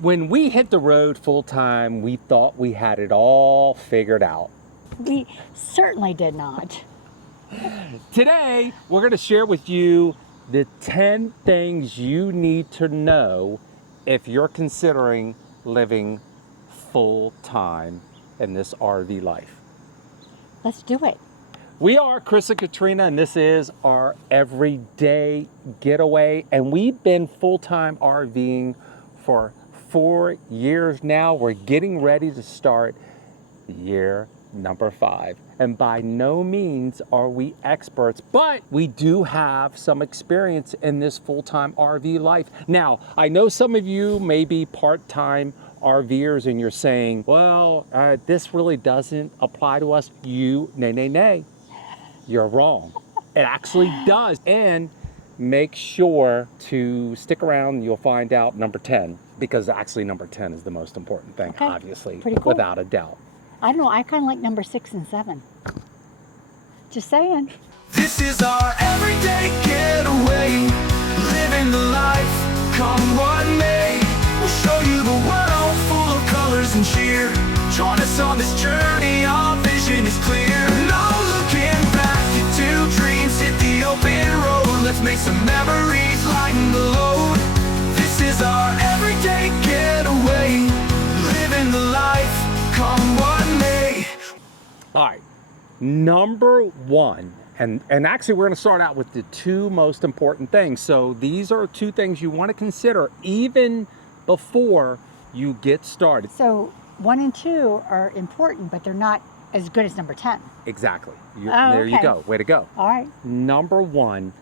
When we hit the road full time, we thought we had it all figured out. We certainly did not. Today, we're going to share with you the 10 things you need to know if you're considering living full time in this RV life. Let's do it. We are Chris and Katrina, and this is our everyday getaway. And we've been full-time RVing for 4 years now. We're getting ready to start year number 5. And by no means are we experts, but we do have some experience in this full-time RV life. Now, I know some of you may be part-time RVers and you're saying, well, this really doesn't apply to us. Nay. You're wrong. It actually does. And make sure to stick around and you'll find out number 10, because actually number 10 is the most important thing, Okay. obviously, Pretty cool. without a doubt. I don't know, I kind of like number 6 and 7. Just saying. This is our everyday getaway, living the life, come what may. We'll show you the world full of colors and cheer. Join us on this journey, our vision is clear. No looking back, your two dreams hit the open road. Let's make some memories, lighten the load. This is our everyday getaway, living the life, come what may. All right, number 1, and actually we're gonna start out with the 2 most important things. So these are 2 things you wanna consider even before you get started. So 1 and 2 are important, but they're not as good as number 10. Exactly, Oh, there you okay. go, way to go. All right. Number 1,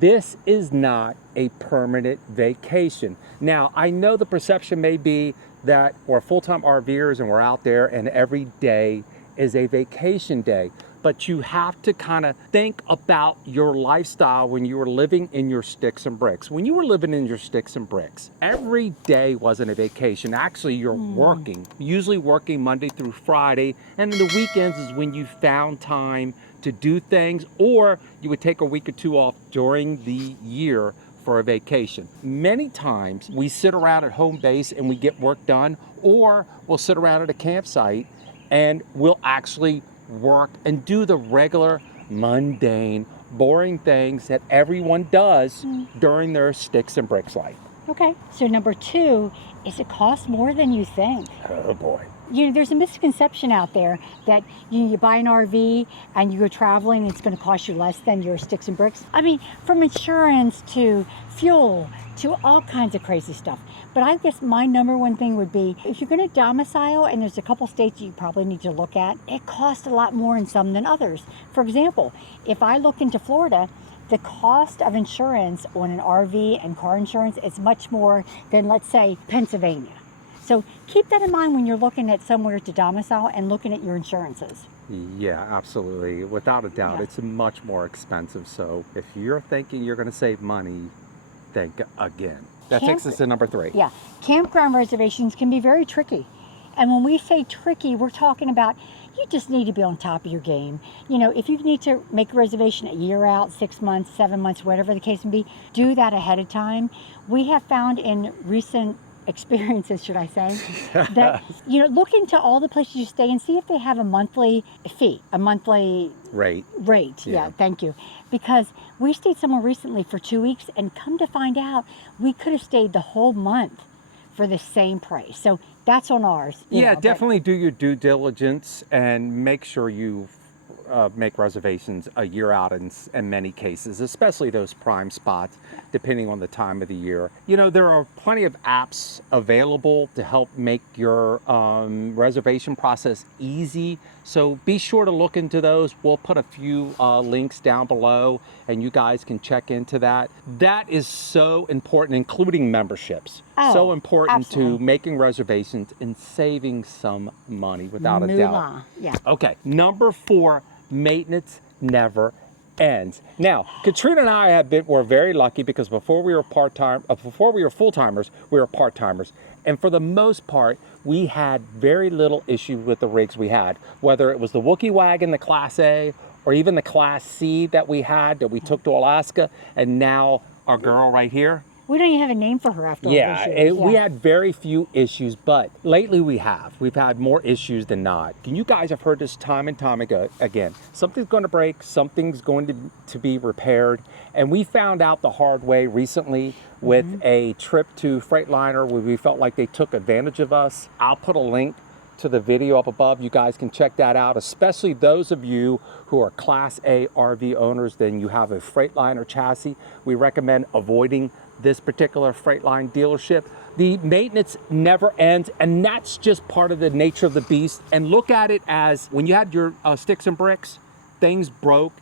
this is not a permanent vacation. Now, I know the perception may be that we're full-time RVers and we're out there and every day is a vacation day, but you have to kind of think about your lifestyle when you were living in your sticks and bricks. When you were living in your sticks and bricks, every day wasn't a vacation. Actually, you're working, usually working Monday through Friday, and then the weekends is when you found time to do things, or you would take a week or 2 off during the year for a vacation. Many times we sit around at home base and we get work done, or we'll sit around at a campsite and we'll actually work and do the regular, mundane, boring things that everyone does during their sticks and bricks life. Okay. So number 2 is it costs more than you think. Oh boy. You know, there's a misconception out there that you buy an RV and you go traveling, it's going to cost you less than your sticks and bricks. I mean, from insurance to fuel to all kinds of crazy stuff. But I guess my number 1 thing would be, if you're going to domicile, and there's a couple states you probably need to look at, it costs a lot more in some than others. For example, if I look into Florida, the cost of insurance on an RV and car insurance is much more than, let's say, Pennsylvania. So keep that in mind when you're looking at somewhere to domicile and looking at your insurances. Yeah, absolutely. Without a doubt, Yeah. it's much more expensive. So if you're thinking you're going to save money, think again. That takes us to number 3. Yeah, campground reservations can be very tricky. And when we say tricky, we're talking about you just need to be on top of your game. You know, if you need to make a reservation a year out, 6 months, 7 months, whatever the case may be, do that ahead of time. We have found in recent experiences, should I say, that, you know, look into all the places you stay and see if they have a monthly fee, a monthly Rate. Yeah, thank you. Because we stayed somewhere recently for 2 weeks, and come to find out, we could have stayed the whole month for the same price. So that's on ours. Yeah, definitely do your due diligence and make sure you make reservations a year out in many cases, especially those prime spots, depending on the time of the year. You know, there are plenty of apps available to help make your reservation process easy. So be sure to look into those. We'll put a few links down below and you guys can check into that. That is so important, including memberships. So important absolutely. to making reservations and saving some money without a doubt. Moolah. Yeah. Okay, number 4, maintenance never ends. Now, Katrina and I were very lucky because before we were full-timers, we were part-timers. And for the most part, we had very little issue with the rigs we had, whether it was the Wookiee wagon, the Class A, or even the Class C that we had that we took to Alaska, and now our girl right here, We don't even have a name for her after all Yeah, those years. we had very few issues, but lately we have. We've had more issues than not. And you guys have heard this time and time again. Something's going to break, something's going to be repaired. And we found out the hard way recently with a trip to Freightliner where we felt like they took advantage of us. I'll put a link to the video up above. You guys can check that out, especially those of you who are Class A RV owners, then you have a Freightliner chassis. We recommend avoiding this particular Freightliner dealership. The maintenance never ends, and that's just part of the nature of the beast. And look at it as when you had your sticks and bricks, things broke,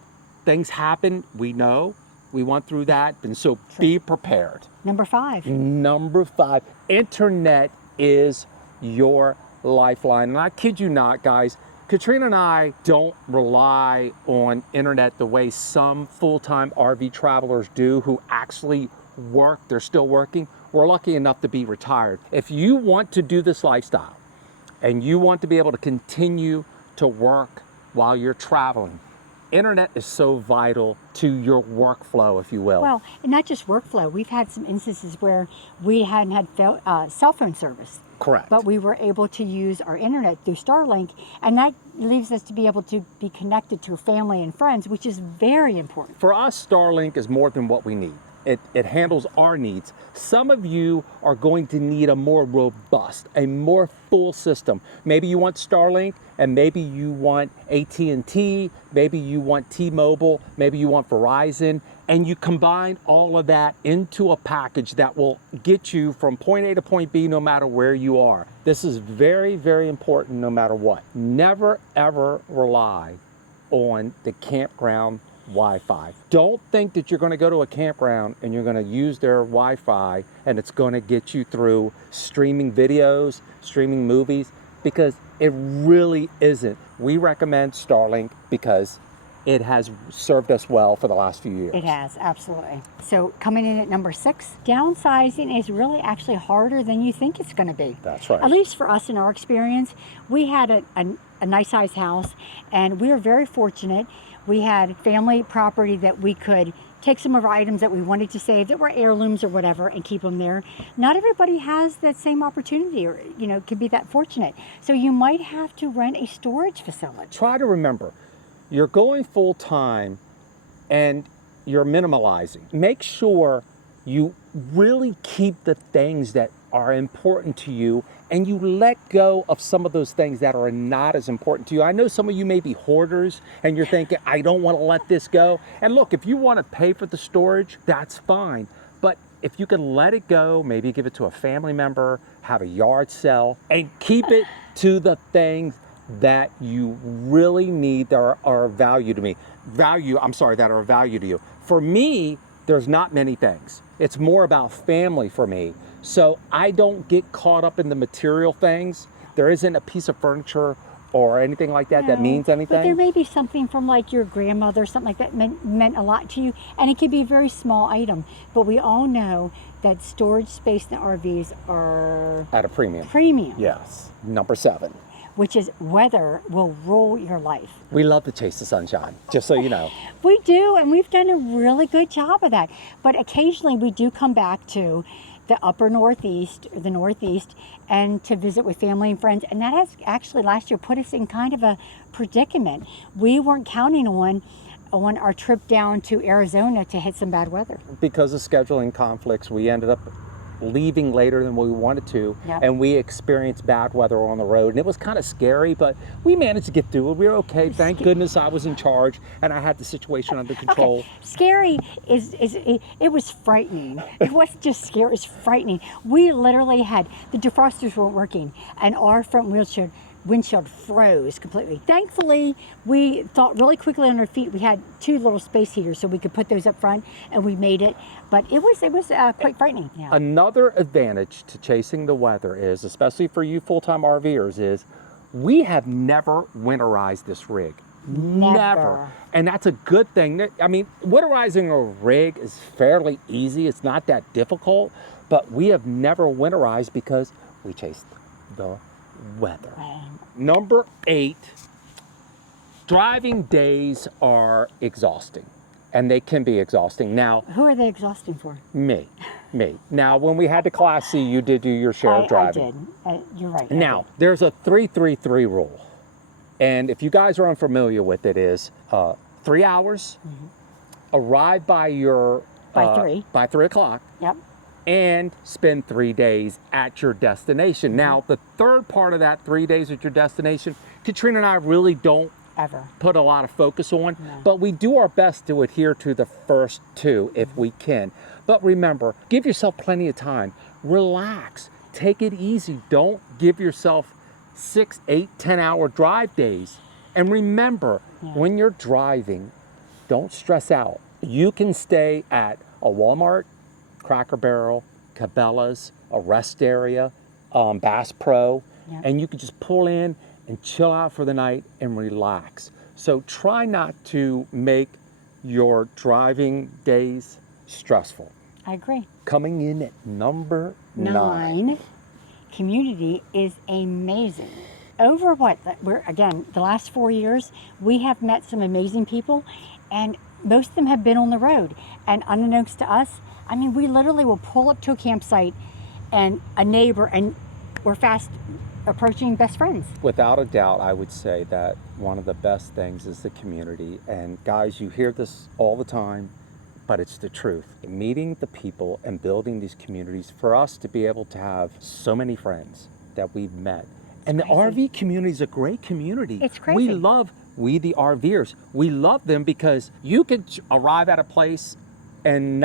things happen. We know, we went through that, and so be prepared. Number 5. Number 5, internet is your lifeline. And I kid you not, guys, Katrina and I don't rely on internet the way some full-time RV travelers do who actually work. They're still working. We're lucky enough to be retired. If you want to do this lifestyle and you want to be able to continue to work while you're traveling, internet is so vital to your workflow, if you will. Well, and not just workflow. We've had some instances where we hadn't had cell phone service. Correct. But we were able to use our internet through Starlink, and that leaves us to be able to be connected to family and friends, which is very important. For us, Starlink is more than what we need. It handles our needs. Some of you are going to need a more robust, a more full system. Maybe you want Starlink, and maybe you want AT&T, maybe you want T-Mobile, maybe you want Verizon, and you combine all of that into a package that will get you from point A to point B no matter where you are. This is very, very important no matter what. Never, ever rely on the campground Wi-Fi. Don't think that you're going to go to a campground and you're going to use their Wi-Fi and it's going to get you through streaming videos, streaming movies, because it really isn't. We recommend Starlink because it has served us well for the last few years. It has, absolutely. So coming in at number 6, downsizing is really actually harder than you think it's going to be. That's right. At least for us in our experience. We had a nice sized house, and we were very fortunate. We had family property that we could take some of our items that we wanted to save that were heirlooms or whatever and keep them there. Not everybody has that same opportunity or, could be that fortunate. So you might have to rent a storage facility. Try to remember, you're going full time and you're minimalizing. Make sure you really keep the things that are important to you and you let go of some of those things that are not as important to you. I know some of you may be hoarders and you're thinking, I don't want to let this go. And look, if you want to pay for the storage, that's fine. But if you can let it go, maybe give it to a family member, have a yard sale, and keep it to the things that you really need that are of value to me. That are of value to you. For me, there's not many things. It's more about family for me. So I don't get caught up in the material things. There isn't a piece of furniture or anything like that that means anything. But there may be something from like your grandmother, something like that meant a lot to you. And it could be a very small item. But we all know that storage space in the RVs are at a premium. Yes. Number 7. Which is weather will rule your life. We love to chase the sunshine, just so you know. We do, and we've done a really good job of that. But occasionally we do come back to the upper northeast or the northeast and to visit with family and friends. And that has actually last year put us in kind of a predicament. We weren't counting on our trip down to Arizona to hit some bad weather. Because of scheduling conflicts, we ended up leaving later than we wanted to, Yep. and we experienced bad weather on the road, and it was kind of scary, but we managed to get through it. We were okay. Thank goodness I was in charge and I had the situation under control. Okay. Scary it was frightening. It wasn't just scary, it was frightening. We literally had, the defrosters weren't working and our front windshield froze completely. Thankfully, we thought really quickly on our feet. We had 2 little space heaters so we could put those up front and we made it. But it was quite frightening. Yeah. Another advantage to chasing the weather is, especially for you full-time RVers, is we have never winterized this rig. Never. And that's a good thing. I mean, winterizing a rig is fairly easy. It's not that difficult, but we have never winterized because we chased the weather. Number 8, driving days are exhausting. and they can be exhausting. Now, Who are they exhausting for? me. Now, when we had the Class C, you did do your share of driving. I did. You're right. I Now, did. there's a 3-3-3 rule. And if you guys are unfamiliar with it, is 3 hours, arrive by your... By 3. By 3 o'clock. Yep. And spend 3 days at your destination. Now, the third part of that 3 days at your destination, Katrina and I really don't Ever. put a lot of focus on, No. but we do our best to adhere to the first 2 if we can. But remember, give yourself plenty of time. Relax. Take it easy. Don't give yourself 6, 8, 10-hour drive days. And remember, when you're driving, don't stress out. You can stay at a Walmart, Cracker Barrel, Cabela's, a rest area, Bass Pro, and you can just pull in and chill out for the night and relax. So try not to make your driving days stressful. I agree. Coming in at number 9. Community is amazing. Over the last 4 years, we have met some amazing people, and most of them have been on the road. And unbeknownst to us, I mean, we literally will pull up to a campsite and a neighbor, and we're fast approaching best friends. Without a doubt, I would say that one of the best things is the community. And guys, you hear this all the time, but it's the truth. Meeting the people and building these communities, for us to be able to have so many friends that we've met. And the RV community is a great community. It's crazy. We the RVers, we love them because you can arrive at a place and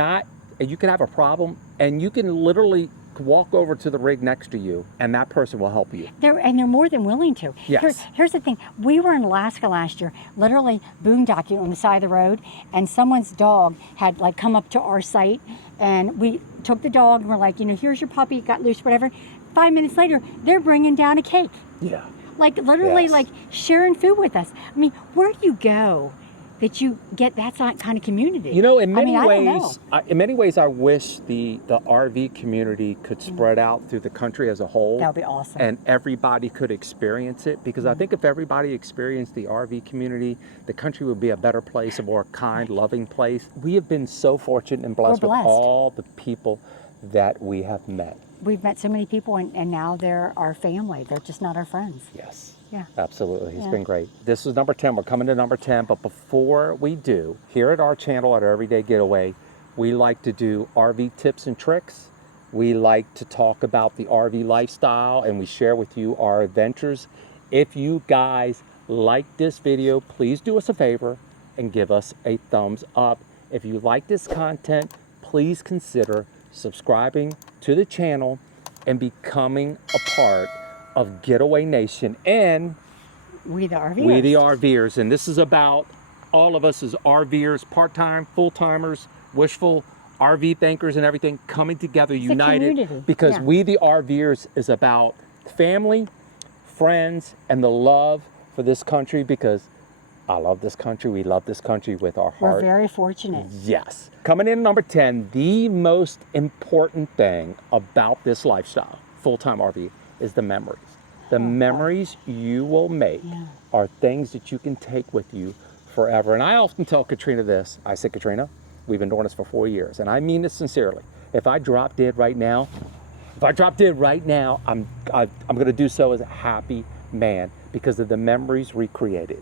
you can have a problem, and you can literally walk over to the rig next to you, and that person will help you. They're more than willing to. Yes. Here's the thing. We were in Alaska last year, literally boondocking on the side of the road, and someone's dog had come up to our site, and we took the dog and we're like, here's your puppy, it got loose, whatever. 5 minutes later, they're bringing down a cake. Yeah. Literally, Yes. sharing food with us. I mean, where do you go that you get that kind of community? In many I don't ways, I wish the RV community could spread out through the country as a whole. That would be awesome. And everybody could experience it, because I think if everybody experienced the RV community, the country would be a better place, a more kind, loving place. We have been so fortunate and blessed with all the people that we have met. We've met so many people, and now they're our family. They're just not our friends. Yes. Yeah. Absolutely. It's been great. This is number 10. We're coming to number 10. But before we do, here at our channel at our Everyday Getaway, we like to do RV tips and tricks. We like to talk about the RV lifestyle, and we share with you our adventures. If you guys like this video, please do us a favor and give us a thumbs up. If you like this content, please consider subscribing to the channel and becoming a part of Getaway Nation and We the RVers. We the RVers. And this is about all of us as RVers, part-time, full-timers, wishful RV thinkers and everything coming together, united, community. because We the RVers is about family, friends, and the love for this country, because I love this country. We love this country with our heart. We're very fortunate. Yes. Coming in at number 10, the most important thing about this lifestyle, full-time RV, is the memories. The memories you will make are things that you can take with you forever. And I often tell Katrina this. I say, Katrina, we've been doing this for 4 years, and I mean this sincerely. If I drop dead right now, I'm going to do so as a happy man because of the memories we created.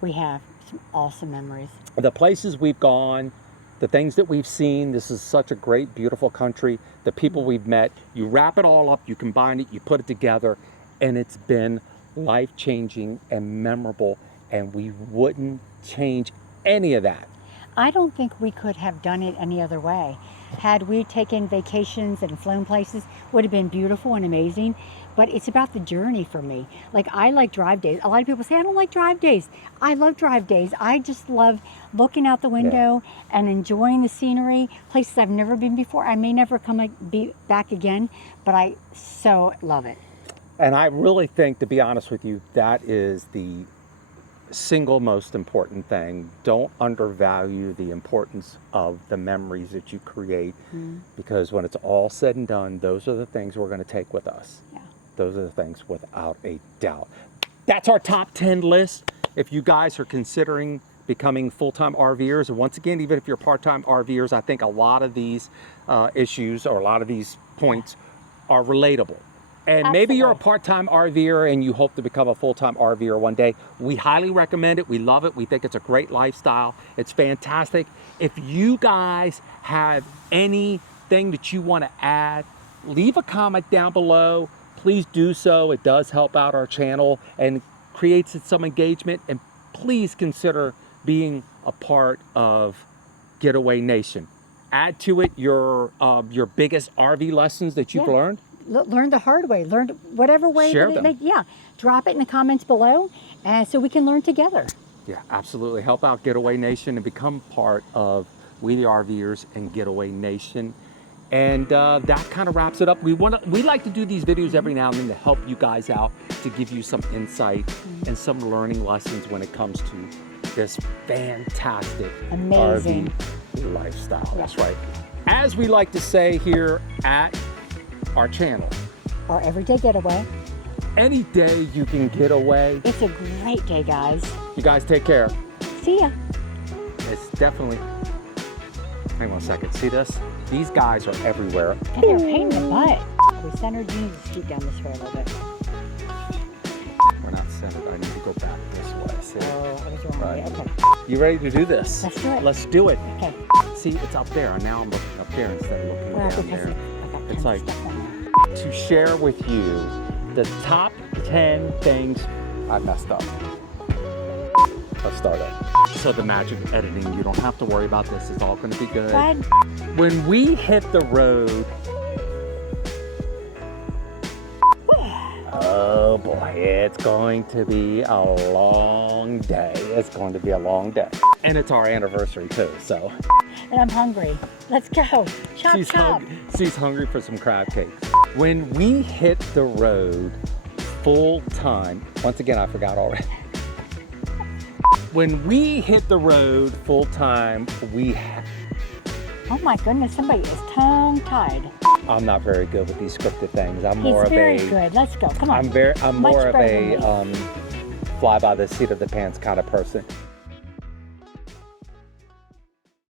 We have some awesome memories. The places we've gone, the things that we've seen. This is such a great, beautiful country. The people we've met. You wrap it all up, you combine it, you put it together, and it's been life-changing and memorable, and we wouldn't change any of that. I don't think we could have done it any other way. Had we taken vacations and flown places, would have been beautiful and amazing, but it's about the journey for me. I like drive days. A lot of people say, I don't like drive days. I love drive days. I just love looking out the window and enjoying the scenery, places I've never been before. I may never be back again, but I so love it. And I really think, to be honest with you, that is the single most important thing. Don't undervalue the importance of the memories that you create, because when it's all said and done, those are the things we're going to take with us. Yeah. Those are the things without a doubt. That's our top 10 list. If you guys are considering becoming full-time RVers. And once again, even if you're part-time RVers, I think a lot of these issues or a lot of these points are relatable. And maybe you're a part-time RVer and you hope to become a full-time RVer one day. We highly recommend it. We love it. We think it's a great lifestyle. It's fantastic. If you guys have anything that you want to add, leave a comment down below. Please do so. It does help out our channel and creates some engagement. And please consider being a part of Getaway Nation. Add to it your biggest RV lessons that you've learned. Learn the hard way. Learn whatever way. Share them. Drop it in the comments below, and so we can learn together. Yeah, absolutely. Help out Getaway Nation and become part of We the RVers and Getaway Nation. And that kind of wraps it up. We like to do these videos every now and then to help you guys out, to give you some insight and some learning lessons when it comes to this fantastic Amazing RV lifestyle. That's right. As we like to say here at our channel, Our everyday getaway. any day you can get away. It's a great day, guys. You guys take care. See ya. It's definitely, hang on a second, see this? These guys are everywhere. And they're a pain in the butt. We're centered. You need to scoot down this way a little bit. We're not centered. I need to go back this way. See? Oh, I was wrong. Right. Okay. You ready to do this? Let's do it. Let's do it. Okay. See, it's up there. Now I'm looking up there instead of looking Well, down because there. I got It's like stuff on there. to share with you the top 10 things I messed up. Let's start it. So the magic of editing, you don't have to worry about this. It's all going to be good. Go ahead. When we hit the road, oh boy, it's going to be a long day. It's going to be a long day. And it's our anniversary too, so. And I'm hungry. Let's go. Chop, chop. She's hungry for some crab cakes. When we hit the road full time, once again, I forgot already. When we hit the road full time, Oh my goodness, somebody is tongue-tied. I'm not very good with these scripted things. I'm He's more of very a, good. Let's go. Come on. I'm more of better a than me. fly by the seat of the pants kind of person.